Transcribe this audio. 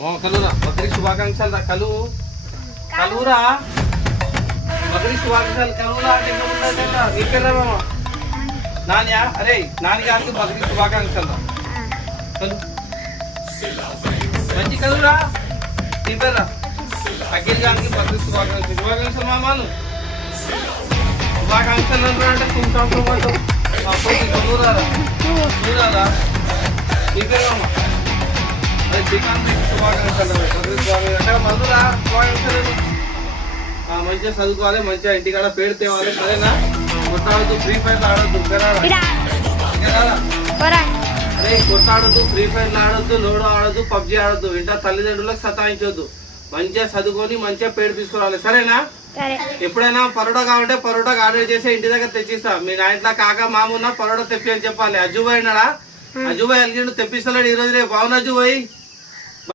కలురా బక్రీద్ శుభాకాంక్షలు రా కలురా బక్రీద్ శుభాకాంక్షలు కలురా నీ పేరు రా నానియా అరే నాని గారికి బక్రీద్ శుభాకాంక్షలు రా కలు మంచి కలురా నీ పేరు రా అఖిల్ గారికి బక్రీద్ శుభాకాంక్షలు మామాను శుభాకాంక్షలు అంటే తుంటాడు కలురా చూరారా నీ పేరు మామ మంచిగా చదువుకోవాలి మంచిగా ఇంటికాడ పేరు తేవాలి సరేనా కొట్టాడద్దు ఫ్రీ ఫైర్ ఆడొద్దు అరే కొట్టాడద్దు ఫ్రీ ఫైర్ ఆడొద్దు లోడో ఆడొద్దు పబ్జి ఆడొద్దు ఇంట తల్లిదండ్రులకు సతాయించొద్దు మంచిగా చదువుకొని మంచిగా పేరు తీసుకురావాలి సరేనా ఎప్పుడైనా పరోటా కావాలంటే పరోటా ఆర్డర్ చేసి ఇంటి దగ్గర తెచ్చిస్తా మీ నా ఇంట్లో కాక మామున్న పరోటా తెప్పి అని చెప్పాలి అజ్జుబాయ్ అన్నాడా అజ్జుబాయ్ అలిగిండు తెప్పిస్తలేడు ఈ రోజు రేపు అవును అజ్జుబాయ్